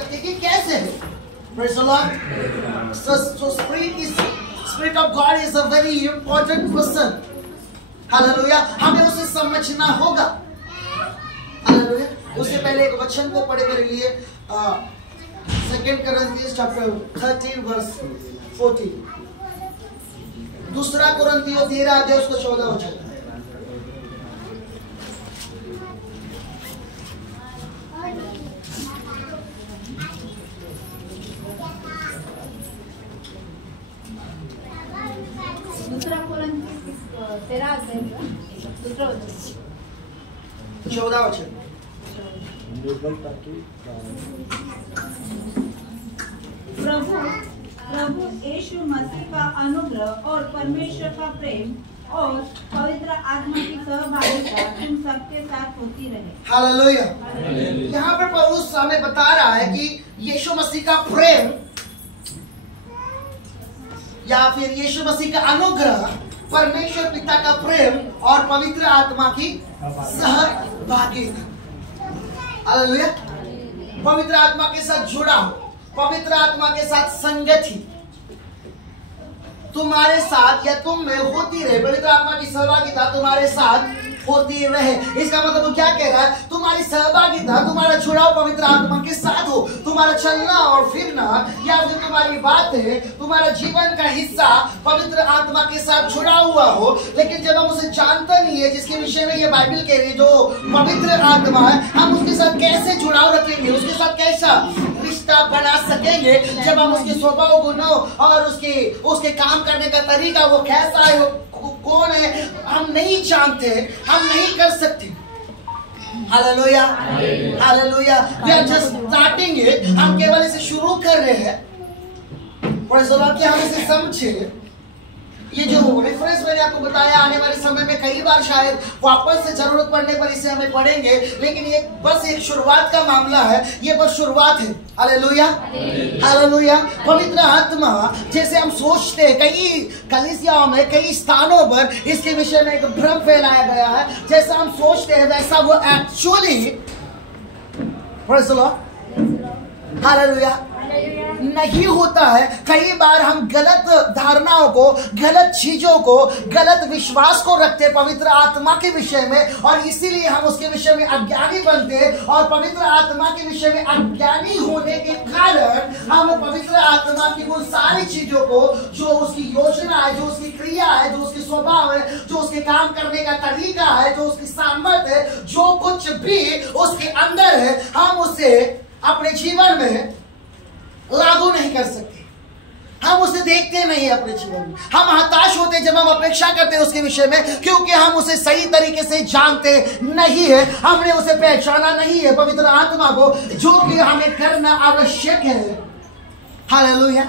सकते कि कैसे है। Praise the Lord. So Spirit of God is a very important person. Hallelujah. हमें उसे समझना होगा। Hallelujah. उससे पहले एक वचन को पढ़े मेरे लिए 2 Corinthians chapter 13 verse 14। 2 कुरिन्थियों 13 अध्याय उसको 14 वचन। दूसरा कुरिन्थियों 13 अध्याय 14 वचन। प्रभु यीशु मसीह का अनुग्रह और परमेश्वर का प्रेम और पवित्र आत्मा की सहभागिता तुम सबके साथ होती रहे। हालेलुया। यहाँ पर पौलुस हमें बता रहा है कि यीशु मसीह का प्रेम या फिर यीशु मसीह का अनुग्रह, परमेश्वर पिता का प्रेम और पवित्र आत्मा की सहभागिता। हालेलुया। पवित्र आत्मा के साथ जुड़ा, पवित्र आत्मा के साथ संगति तुम्हारे साथ या तुम में होती रहे। पवित्र आत्मा की सहभागिता तुम्हारे साथ होती रहे। इसका मतलब वो क्या कह रहा है? तुम्हारी सहभागिता, तुम्हारा जुड़ाव पवित्र आत्मा के साथ हो। तुम्हारा चलना और फिरना या फिर तुम्हारी बातें, तुम्हारा जीवन का हिस्सा पवित्र आत्मा के साथ जुड़ा हुआ हो। लेकिन जब हम उसे जानते नहीं है, जिसके विषय में ये बाइबल कह रही है, जो पवित्र आत्मा है, हम उसके साथ कैसे जुड़ाव रखेंगे, उसके साथ कैसा रिश्ता बना सकेंगे जब हम उसके स्वभाव गुणों और उसके काम करने का तरीका, वो कैसा है, कौन है, हम नहीं जानते, हम नहीं कर सकते। Hallelujah, hallelujah. We are just starting it. हम केवल इसे शुरू कर रहे हैं। प्रेज़ द लॉर्ड कि हम इसे समझे। ये जो रेफरेंस मैंने आपको बताया, आने वाले समय में कई बार शायद वापस से जरूरत पड़ने पर इसे हमें पढ़ेंगे, लेकिन ये बस एक शुरुआत का मामला है। ये बस शुरुआत है। Hallelujah, hallelujah. पवित्र आत्मा, जैसे हम सोचते हैं, कई कलीसियाओं में, कई स्थानों पर इसके विषय में एक भ्रम फैलाया गया है। जैसा हम सोचते हैं वैसा वो actually, praise the Lord, hallelujah, नहीं होता है। कई बार हम गलत धारणाओं को, गलत चीजों को, गलत विश्वास को रखते हैं पवित्र आत्मा के विषय में, और इसीलिए हम उसके विषय में अज्ञानी बनते हैं। और पवित्र आत्मा के विषय में अज्ञानी होने के कारण हम पवित्र आत्मा की उन सारी चीजों को, जो उसकी योजना है, जो उसकी क्रिया है, जो उसकी स्वभाव है, जो उसके काम करने का तरीका है, जो उसकी सामर्थ्य है, जो कुछ भी उसके अंदर है, हम उसे अपने जीवन में लागू नहीं कर सकते। हम उसे देखते नहीं है अपने जीवन में। हम हताश होते जब हम अपेक्षा करते हैं उसके विषय में, क्योंकि हम उसे सही तरीके से जानते नहीं है, हमने उसे पहचाना नहीं है, पवित्र आत्मा को, जो कि हमें करना आवश्यक है। Hallelujah,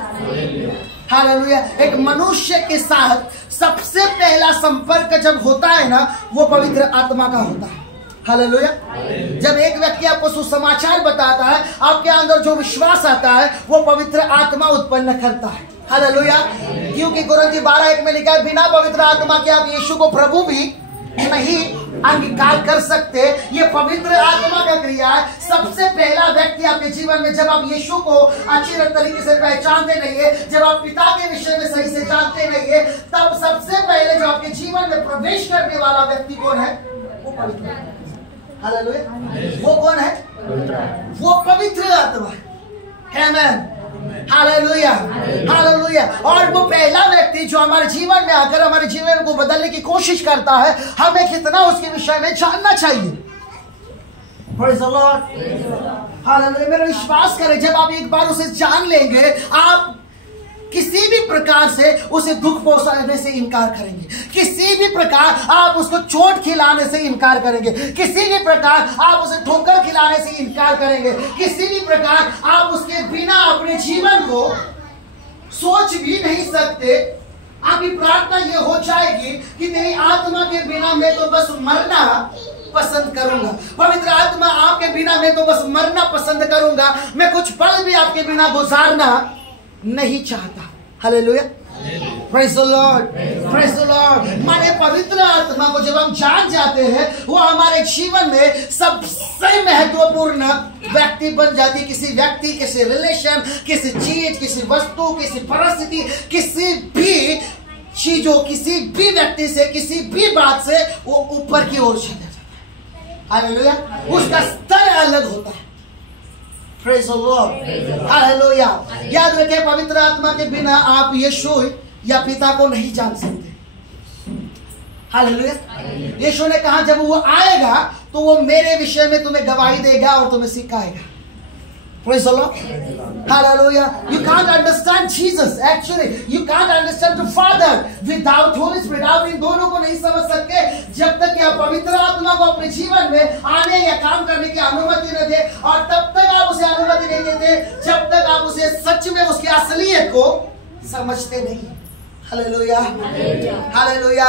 hallelujah. एक मनुष्य के साथ सबसे पहला संपर्क जब होता है ना, वो पवित्र आत्मा का होता है। हालेलुया। जब एक व्यक्ति आपको सुसमाचार बताता है, आपके अंदर जो विश्वास आता है, वो पवित्र आत्मा उत्पन्न करता है। हालेलुया। क्योंकि कुरिन्थियों 12:1 में लिखा है, बिना पवित्र आत्मा के आप यीशु को प्रभु भी नहीं अंगीकार कर सकते। ये पवित्र आत्मा का क्रिया है। सबसे पहला व्यक्ति आपके जीवन में, जब आप यीशु को अच्छी तरीके से पहचानते नहीं है, जब आप पिता के विषय में सही से जानते नहीं है, तब सबसे पहले जो आपके जीवन में प्रवेश करने वाला व्यक्ति कौन है? वो पवित्र आत्मा। हालेलुया। वो कौन है? वो पवित्र आत्मा है। आमीन। Hallelujah, hallelujah. और वो पहला व्यक्ति जो हमारे जीवन में आकर हमारे जीवन को बदलने की कोशिश करता है, हमें कितना उसके विषय में जानना चाहिए। Praise the Lord, hallelujah. मेरा विश्वास करें, जब आप एक बार उसे जान लेंगे, आप किसी भी प्रकार से उसे दुख पहुंचाने से इनकार करेंगे, किसी भी प्रकार आप उसको चोट खिलाने से इनकार करेंगे, किसी भी प्रकार आप उसे ठोकर खिलाने से इनकार करेंगे, किसी भी प्रकार आप उसके बिना अपने जीवन को सोच भी नहीं सकते। आपकी प्रार्थना ये हो जाएगी कि तेरी आत्मा के बिना मैं तो बस मरना पसंद करूंगा। पवित्र आत्मा, आपके बिना मैं तो बस मरना पसंद करूंगा, मैं कुछ पल भी आपके बिना गुजारना नहीं चाहता। Hallelujah. Praise the Lord, praise the Lord। माने पवित्र आत्मा को जब हम जान जाते हैं, वो हमारे जीवन में सबसे महत्वपूर्ण व्यक्ति बन जाती है। किसी व्यक्ति, किसी रिलेशन, किसी चीज, किसी वस्तु, किसी परिस्थिति, किसी भी चीजों, किसी भी व्यक्ति से, किसी भी बात से वो ऊपर की ओर चला जाता है। हालेलुया। उसका स्तर अलग होता है। Praise the Lord, hallelujah. याद रखें, पवित्र आत्मा के बिना आप यीशु या पिता को नहीं जान सकते। हालेलुया। यीशु ने कहा जब वो आएगा तो वो मेरे विषय में तुम्हें गवाही देगा और तुम्हें सिखाएगा। Praise the Lord, hallelujah। You can't understand Jesus, actually you can't understand the Father without Holy Spirit। आप इन दोनों को नहीं समझ सकते जब तक कि आप पवित्र आत्मा को अपने जीवन में आने या काम करने की अनुमति न दे, और तब तक आप उसे अनुमति नहीं देते जब तक आप उसे सच में उसकी असलियत को समझते नहीं। Hallelujah, hallelujah,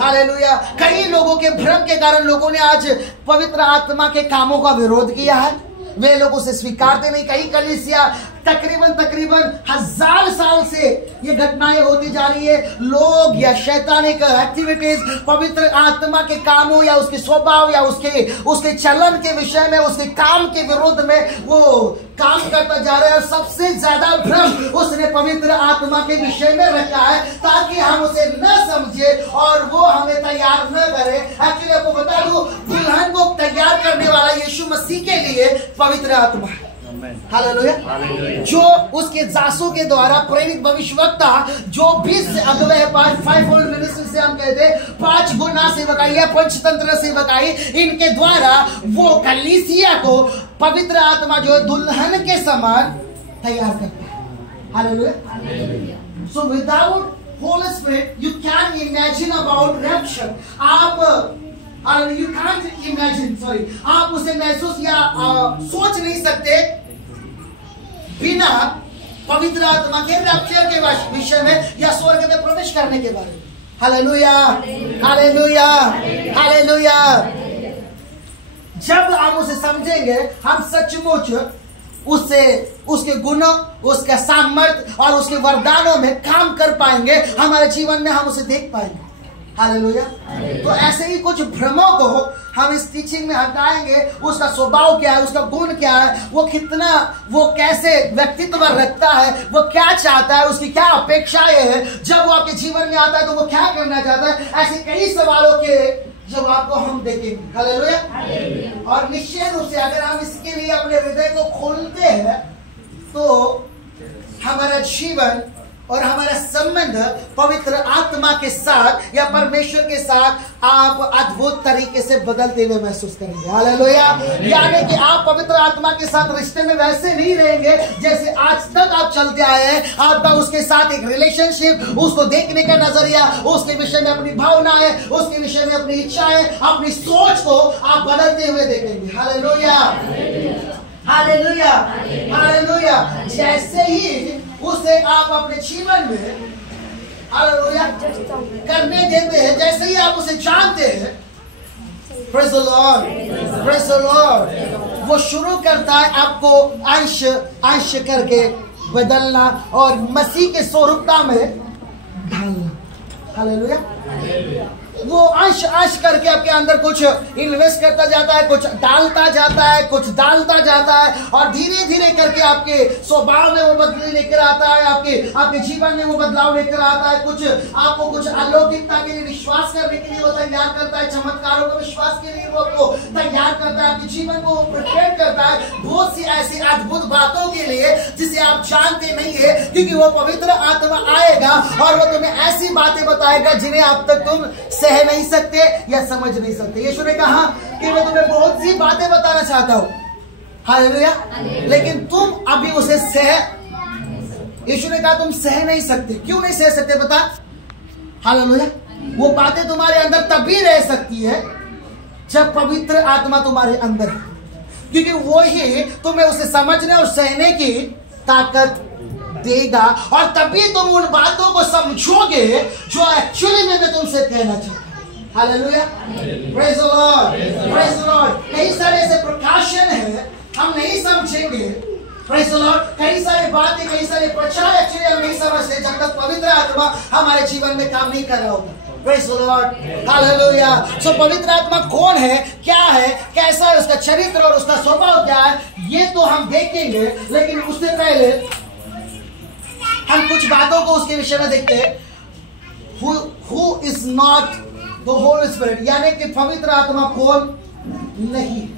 hallelujah. कई लोगों के भ्रम के कारण लोगों ने आज पवित्र आत्मा के कामों का विरोध किया है। वे लोग उसे स्वीकारते नहीं। कई कलीसिया तकरीबन 1000 साल से ये घटनाएं होती जा रही है। लोग या शैतानिक एक्टिविटीज पवित्र आत्मा के कामों या उसके स्वभाव या उसके चलन के विषय में, उसके काम के विरोध में वो काम करता जा रहा है। और सबसे ज्यादा भ्रम उसने पवित्र आत्मा के विषय में रखा है ताकि हम उसे न समझे और वो हमें तैयार न करे। एक्चुअली आपको बता दूं, दुल्हन को तैयार करने वाला यीशु मसीह के लिए पवित्र आत्मा है। हालेलुया। जो उसके दासों के द्वारा प्रेरित भविष्यवक्ता जो 20 अगुवे है, 5 मिनिस्ट्री से हम कहते हैं, 5 गुना सेवकाई या पंचतंत्र सेवकाई, इनके द्वारा वो कलीसिया को पवित्र आत्मा जो दुल्हन के समान तैयार करता है। Hallelujah. So without Holi spirit you can imagine about rapture. You can't imagine, sorry, आप उसे महसूस या सोच नहीं सकते बिना पवित्र आत्मा के रैप्चर के विषय में या स्वर्ग में प्रवेश करने के बारे में। Hallelujah, hallelujah, hallelujah. जब हम उसे समझेंगे, हम सचमुच उसके गुणों, उसका सामर्थ्य और उसके वरदानों में काम कर पाएंगे। हमारे जीवन में हम उसे देख पाएंगे। हालेलुया। तो ऐसे ही कुछ भ्रमों को हम इस टीचिंग में हटाएंगे। उसका स्वभाव क्या है, उसका गुण क्या है, वो कैसे व्यक्तित्व रखता है, वो क्या चाहता है, उसकी क्या अपेक्षाएं है, जब वो आपके जीवन में आता है तो वो क्या करना चाहता है। ऐसे कई सवालों के जवाब को हम देखेंगे। हालेलुया। और निश्चय रूप से अगर हम इसके लिए अपने हृदय को खोलते हैं तो हमारा जीवन और हमारा संबंध पवित्र आत्मा के साथ या परमेश्वर के साथ आप अद्भुत तरीके से बदलते हुए महसूस करेंगे। हालेलुया। यानी कि आप पवित्र आत्मा के साथ रिश्ते में वैसे नहीं रहेंगे जैसे आज तक आप चलते आए हैं। आपका उसके साथ एक रिलेशनशिप, उसको देखने का नजरिया, उसके विषय में अपनी भावनाएं, उसके विषय में अपनी इच्छाएं, अपनी सोच को आप बदलते हुए देखेंगे। Hallelujah, hallelujah, hallelujah. जैसे ही उसे आप अपने जीवन में हालेलुया करने देते हैं, जैसे ही आप उसे जानते हैं, praise the Lord, praise the Lord, वो शुरू करता है आपको अंश करके बदलना और मसीह के स्वरूपता में ढालना। हालेलुया। वो अंश करके आपके अंदर कुछ इन्वेस्ट करता जाता है, कुछ डालता जाता है, कुछ डालता जाता है, और धीरे धीरे करके आपके स्वभाव में वो बदलाव लेकर आता है, आपके जीवन में वो बदलाव लेकर आता है। आपको कुछ अलौकिकता के लिए विश्वास करने के लिए वो तैयार करता है, चमत्कारों को विश्वास के लिए वो आपको तैयार करता है, आपके जीवन को प्रिपेयर करता है बहुत सी ऐसी अद्भुत बातों के लिए जिसे आप जानते नहीं है, क्योंकि वो पवित्र आत्मा आएगा और वो तुम्हें ऐसी बातें बताएगा जिन्हें अब तक तुम सह नहीं सकते या समझ नहीं सकते। यीशु ने कहा कि मैं तुम्हें बहुत सी बातें बताना चाहता हूं। हालेलुया। लेकिन तुम अभी उसे यीशु ने कहा तुम सह नहीं सकते। क्यों नहीं सह सकते पता? हालेलुया। वो बातें तुम्हारे अंदर तभी रह सकती है जब पवित्र आत्मा तुम्हारे अंदर है, क्योंकि वो ही तुम्हें उसे समझने और सहने की ताकत देगा, और तभी तुम उन बातों को समझोगे जो एक्चुअली में मैं तुमसे कहना चाहता हूं। Hallelujah. Praise the Lord, praise the Lord. कई सारे ऐसे प्रकाशन है हम नहीं समझेंगे। Praise the Lord. कई कई सारी बातें, कई सारे प्रचार एक्चुअली हम नहीं समझते जब तक पवित्र आत्मा हमारे जीवन में काम नहीं कर रहा होता। Praise the Lord. Hallelujah. So पवित्र आत्मा कौन है, क्या है, कैसा है, उसका चरित्र और उसका स्वभाव क्या है, ये तो हम देखेंगे, लेकिन उससे पहले हम कुछ बातों को उसके विषय में देखते हैं। Who is not the Holy Spirit, यानी कि पवित्र आत्मा कौन नहीं।